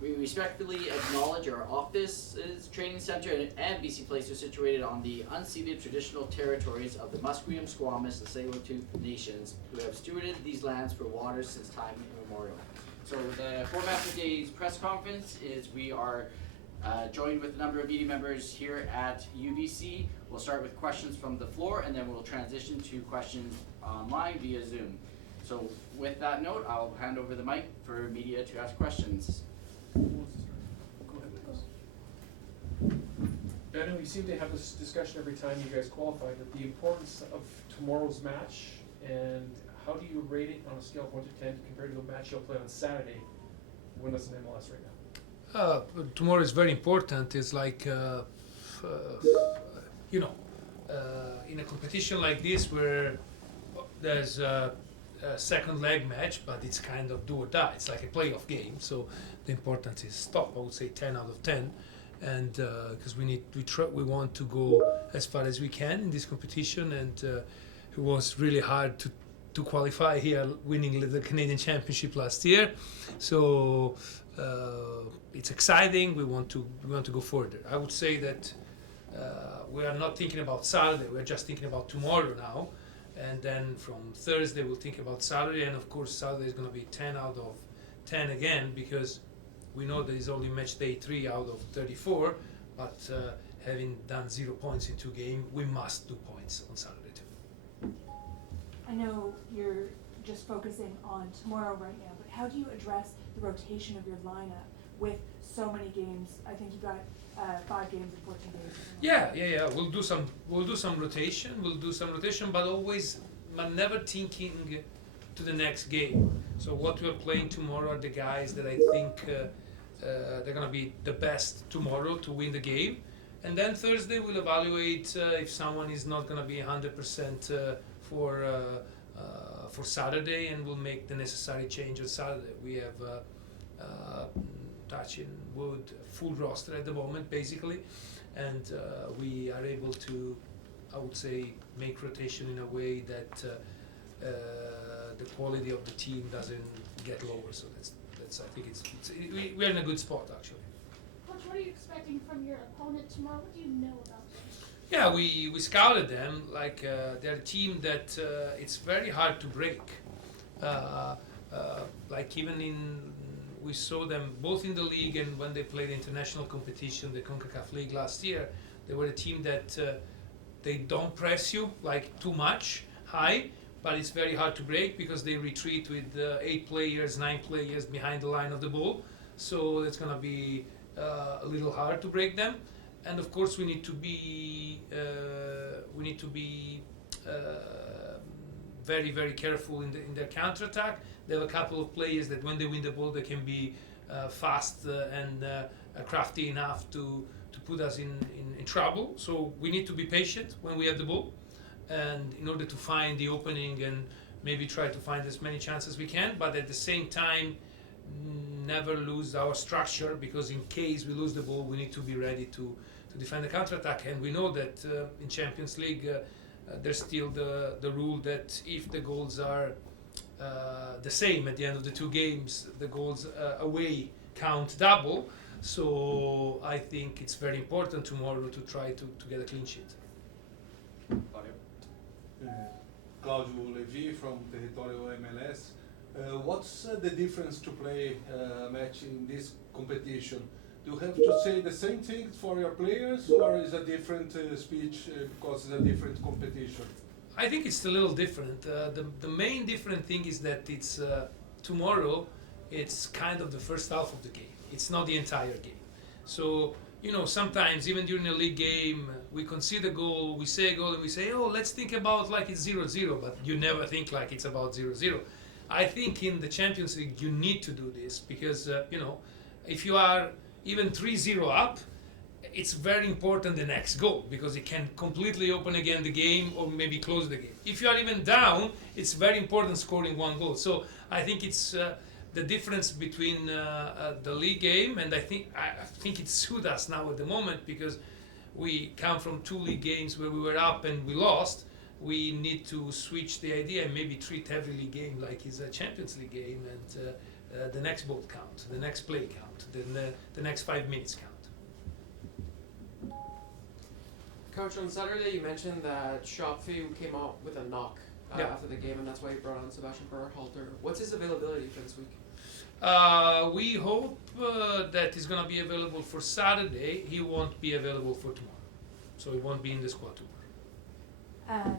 We respectfully acknowledge our offices, training center, and BC Place are situated on the unceded traditional territories of the Musqueam, Squamish, and Tsleil-Waututh nations, who have stewarded these lands for waters since time immemorial. So the format of today's press conference is we are joined with a number of media members here at UBC. We'll start with questions from the floor, and then we'll transition to questions online via Zoom. So with that note, I'll hand over the mic for media to ask questions. Vanni, we seem to have this discussion every time you guys qualify, but the importance of tomorrow's match, and how do you rate it on a scale of 1 to 10 compared to the match you'll play on Saturday, winless in MLS right now? Tomorrow is very important. It's like, in a competition like this where there's a second leg match, but it's kind of do or die. It's like a playoff game, so the importance is top. I would say 10 out of 10, and because we want to go as far as we can in this competition, and it was really hard to qualify here, winning the Canadian Championship last year. So it's exciting. We want to go further. I would say that we are not thinking about Saturday. We're just thinking about tomorrow now. And then from Thursday we'll think about Saturday, and of course Saturday is going to be 10 out of 10 again, because we know there is only match day 3 out of 34, but having done 0 points in 2 games, we must do points on Saturday too. I know you're just focusing on tomorrow right now, but how do you address the rotation of your lineup with so many games? I think you got 5 games in 14 days. Yeah. We'll do some rotation, but never thinking to the next game. So what we're playing tomorrow are the guys that I think they're gonna be the best tomorrow to win the game, and then Thursday we'll evaluate if someone is not gonna be 100% for Saturday, and we'll make the necessary change on Saturday. We have touching wood full roster at the moment basically, and we are able to, I would say, make rotation in a way that the quality of the team doesn't get lower. So that's I think we're in a good spot actually. Coach, what are you expecting from your opponent tomorrow? What do you know about them? Yeah, we scouted them. Like they're a team that it's very hard to break. Like we saw them both in the league and when they played international competition, the CONCACAF League last year. They were a team that they don't press you like too much high, but it's very hard to break because they retreat with 8 players, 9 players behind the line of the ball. So it's gonna be a little hard to break them. And of course, we need to be very, very careful in their counter-attack. They have a couple of players that when they win the ball, they can be fast and crafty enough to put us in trouble. So we need to be patient when we have the ball, and in order to find the opening and maybe try to find as many chances as we can, but at the same time, never lose our structure, because in case we lose the ball, we need to be ready to defend the counter-attack. And we know that in Champions League, there's still the rule that if the goals are the same at the end of the 2 games, the goals away count double. So I think it's very important tomorrow to try to get a clean sheet. Claudio Levi from Territorio MLS. What's the difference to play a match in this competition? Do you have to say the same thing for your players, or is a different speech because it's a different competition? I think it's a little different. The main different thing is that it's tomorrow. It's kind of the first half of the game. It's not the entire game. So sometimes even during a league game, we concede a goal, we say a goal, and we say, oh, let's think about like it's 0-0, but you never think like it's about 0-0. I think in the Champions League you need to do this because if you are even 3-0 up, it's very important the next goal, because it can completely open again the game or maybe close the game. If you are even down, it's very important scoring 1 goal. So I think it's the difference between the league game, and I think it suits us now at the moment, because we come from 2 league games where we were up and we lost. We need to switch the idea and maybe treat every league game like it's a Champions League game, and the next ball count, the next play count, the next 5 minutes count. Coach, on Saturday you mentioned that Shopfy came out with a knock Yeah. after the game, and that's why you brought on Sebastian Berhalter. What's his availability for this week? We hope that he's going to be available for Saturday. He won't be available for tomorrow, so he won't be in the squad tomorrow.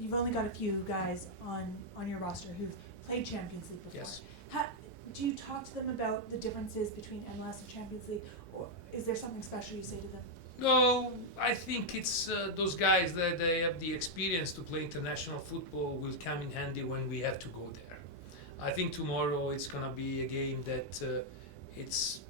You've only got a few guys on your roster who've played Champions League before. Yes. Do you talk to them about the differences between MLS and Champions League, or is there something special you say to them? No, I think it's those guys that they have the experience to play international football will come in handy when we have to go there. I think tomorrow it's gonna be a game that it's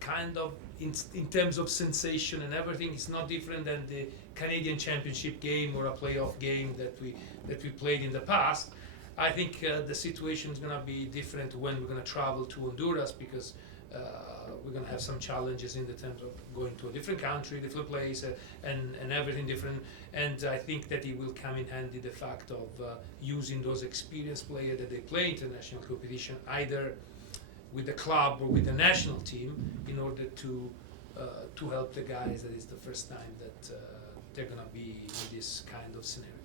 kind of in terms of sensation and everything. It's not different than the Canadian Championship game or a playoff game that we played in the past. I think the situation is gonna be different when we're gonna travel to Honduras because. We're going to have some challenges in the terms of going to a different country, different place, and everything different. And I think that it will come in handy the fact of using those experienced players that they play international competition, either with the club or with the national team, in order to help the guys that it's the first time that they're going to be in this kind of scenarios.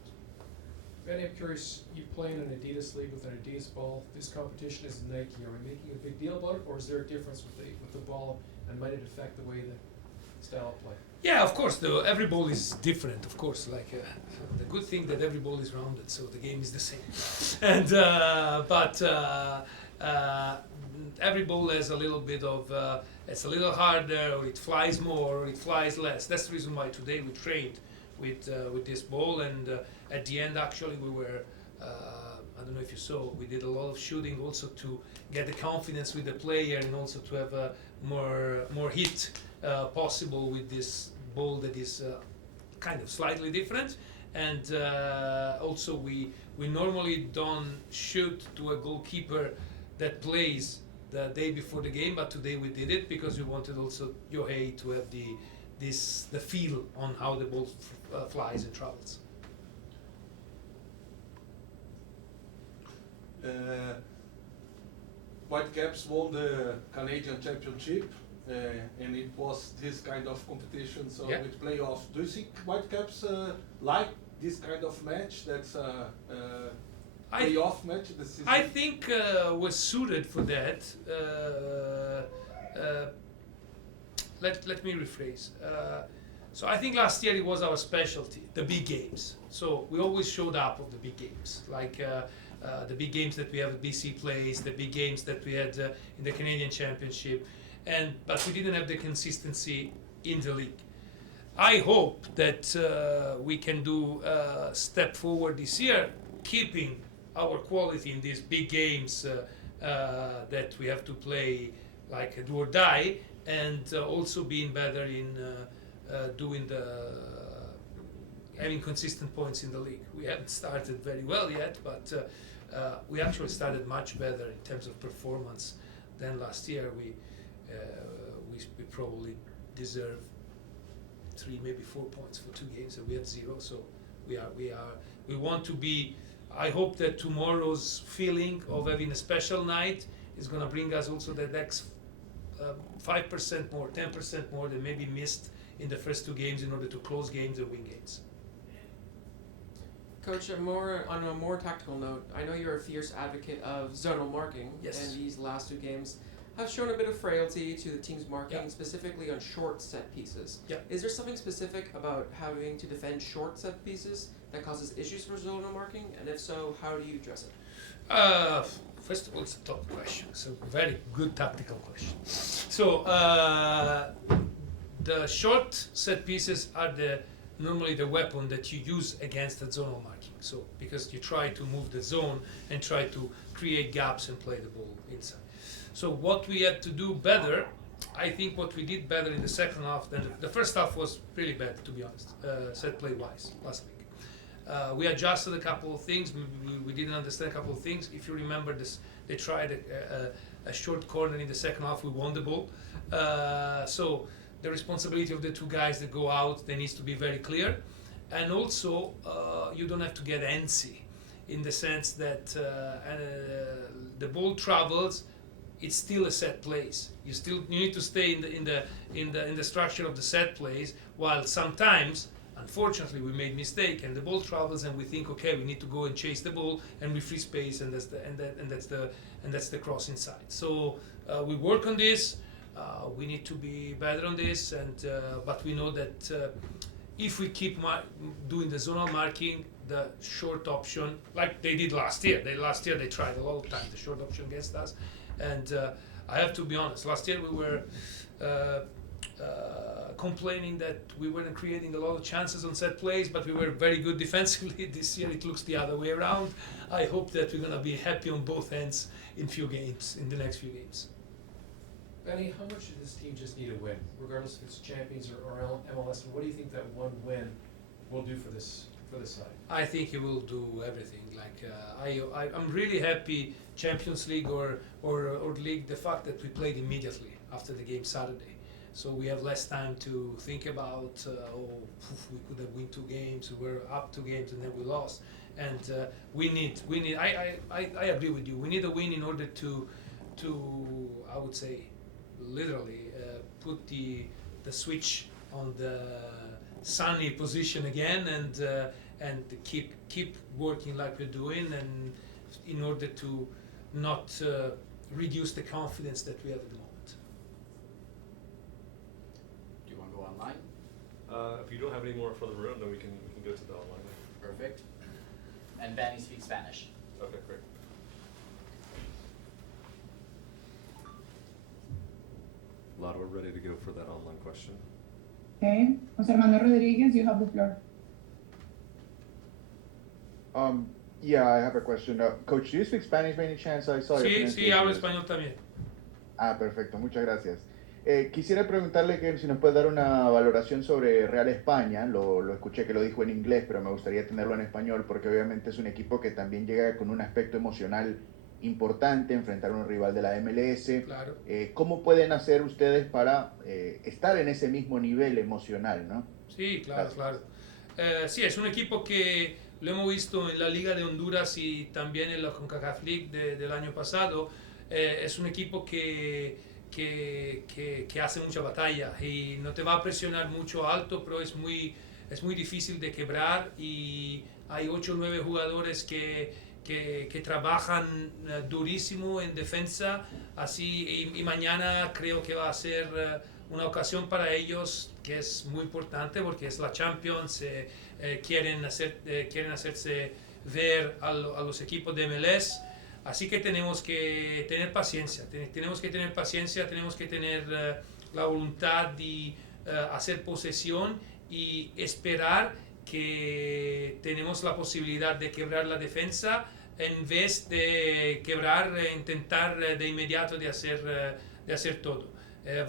Vanni, I'm curious, you play in an Adidas league with an Adidas ball. This competition is Nike. Are we making a big deal about it, or is there a difference with the ball, and might it affect the way the style of play? Yeah, of course. Every ball is different. Of course, like the good thing that every ball is rounded, so the game is the same. And but every ball has a little bit of it's a little harder, or it flies more, or it flies less. That's the reason why today we trained with this ball, and at the end actually we were. I don't know if you saw, we did a lot of shooting also to get the confidence with the player and also to have more hit possible with this ball that is kind of slightly different. And also we normally don't shoot to a goalkeeper that plays the day before the game, but today we did it because we wanted also Yohei to have the feel on how the ball flies and travels. Whitecaps won the Canadian Championship, and it was this kind of competition, so Yeah. with playoff. Do you think Whitecaps like this kind of match? That's a playoff match. This is I think was suited for that. Let me rephrase. So I think last year it was our specialty, the big games. So we always showed up of the big games, like the big games that we have at BC Place, the big games that we had in the Canadian Championship, but we didn't have the consistency in the league. I hope that we can do a step forward this year, keeping our quality in these big games that we have to play like do or die, and also being better in doing having consistent points in the league. We haven't started very well yet, but we actually started much better in terms of performance than last year. We probably deserve 3, maybe 4 points for 2 games, and we had 0. So we want to be. I hope that tomorrow's feeling of having a special night is going to bring us also the next 5% more, 10% more than maybe missed in the first 2 games in order to close games and win games. Coach, on a more tactical note, I know you're a fierce advocate of zonal marking, Yes. and these last 2 games have shown a bit of frailty to the team's marking, Yeah. specifically on short set pieces. Yeah. Is there something specific about having to defend short set pieces that causes issues for zonal marking? And if so, how do you address it? First of all, it's a top question. It's a very good tactical question. So the short set pieces are normally the weapon that you use against the zonal marking. So because you try to move the zone and try to create gaps and play the ball inside. So what we had to do better, I think what we did better in the second half than the first half was really bad, to be honest, set play wise last week. We adjusted a couple of things. We didn't understand a couple of things. If you remember this, they tried a short corner in the second half. We won the ball. So the responsibility of the 2 guys that go out, they needs to be very clear. And also, you don't have to get antsy in the sense that the ball travels it's still a set plays. You need to stay in the structure of the set plays. While sometimes, unfortunately, we made mistake and the ball travels and we think, okay, we need to go and chase the ball and we free space and that's the cross inside. So we work on this. We need to be better on this, but we know that if we keep doing the zonal marking, the short option, like they did last year. Last year they tried a lot of times the short option against us, and I have to be honest. Last year we were complaining that we weren't creating a lot of chances on set plays, but we were very good defensively. This year it looks the other way around. I hope that we're gonna be happy on both ends in the next few games. Vanni, how much does this team just need a win, regardless if it's Champions or MLS? What do you think that one win will do for this side? I think he will do everything. I'm really happy Champions League or League, the fact that we played immediately after the game Saturday. So we have less time to think about, we could have won 2 games, we were up 2 games and then we lost. And we need, I agree with you, we need a win in order to I would say, literally put the switch on the sunny position again and keep working like we're doing, and in order to not reduce the confidence that we have at the moment. Do you want to go online? If you don't have any more for the room, then we can go to the online. Perfect. And Vanni speaks Spanish. Okay, great. Lotto, we're ready to go for that online question. Okay, Jose Armando Rodriguez, you have the floor. Yeah, I have a question. Coach, do you speak Spanish by any chance? I saw your Sí, hablo español también. Perfecto, muchas gracias. Quisiera preguntarle que si nos puede dar una valoración sobre Real España. Lo escuché que lo dijo en inglés, pero me gustaría tenerlo en español porque obviamente es un equipo que también llega con un aspecto emocional importante, enfrentar a un rival de la MLS. Claro. ¿Cómo pueden hacer ustedes para estar en ese mismo nivel emocional, no? Sí, claro, claro. Sí, es un equipo que lo hemos visto en la Liga de Honduras y también en la CONCACAF League del año pasado. Es un equipo que hace mucha batalla y no te va a presionar mucho alto, pero es muy difícil de quebrar, y hay 8 o 9 jugadores que trabajan durísimo en defensa, así, y mañana creo que va a ser una ocasión para ellos que es muy importante porque es la Champions. Quieren hacerse ver a los equipos de MLS, así que tenemos que tener paciencia, tenemos que tener la voluntad de hacer posesión y esperar que tenemos la posibilidad de quebrar la defensa en vez de intentar de inmediato de hacer todo.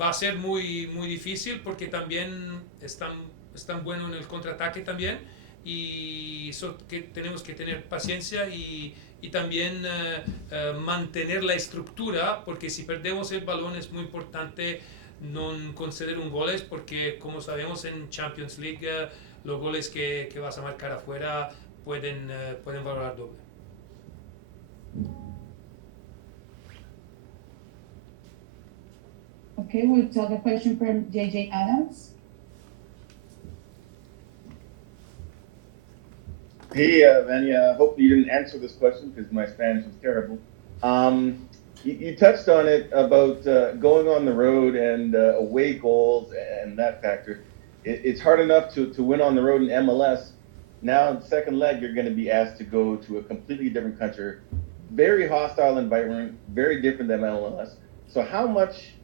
Va a ser muy difícil porque también están buenos en el contraataque también, y que tenemos que tener paciencia y también mantener la estructura, porque si perdemos el balón es muy importante no conceder un goles, porque como sabemos en Champions League los goles que vas a marcar afuera pueden valorar doble. Okay, we'll take a question from JJ Adams. Hey, Vanni, hopefully you didn't answer this question because my Spanish is terrible. You touched on it about going on the road and away goals and that factor. It's hard enough to win on the road in MLS. Now, in the second leg, you're going to be asked to go to a completely different country, very hostile environment, very different than MLS. So how much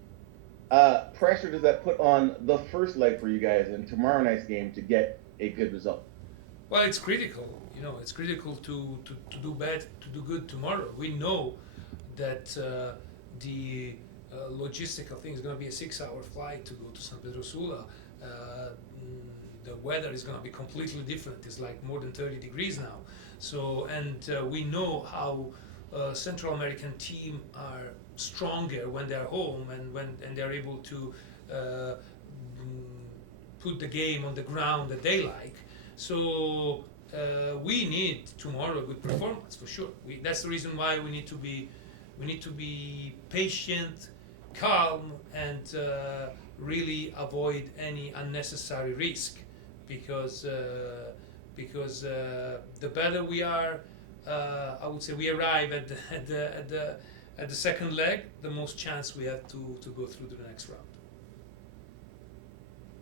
pressure does that put on the first leg for you guys in tomorrow night's game to get a good result? Well, it's critical. It's critical to do good tomorrow. We know that the logistical thing is going to be a 6-hour flight to go to San Pedro Sula. The weather is going to be completely different. It's like more than 30 degrees now. So, and we know how Central American team are stronger when they're home and they're able to put the game on the ground that they like. So we need tomorrow a good performance for sure. That's the reason why we need to be we need to be patient, calm, and really avoid any unnecessary risk, because the better we are, I would say we arrive at the second leg, the most chance we have to go through to the next round.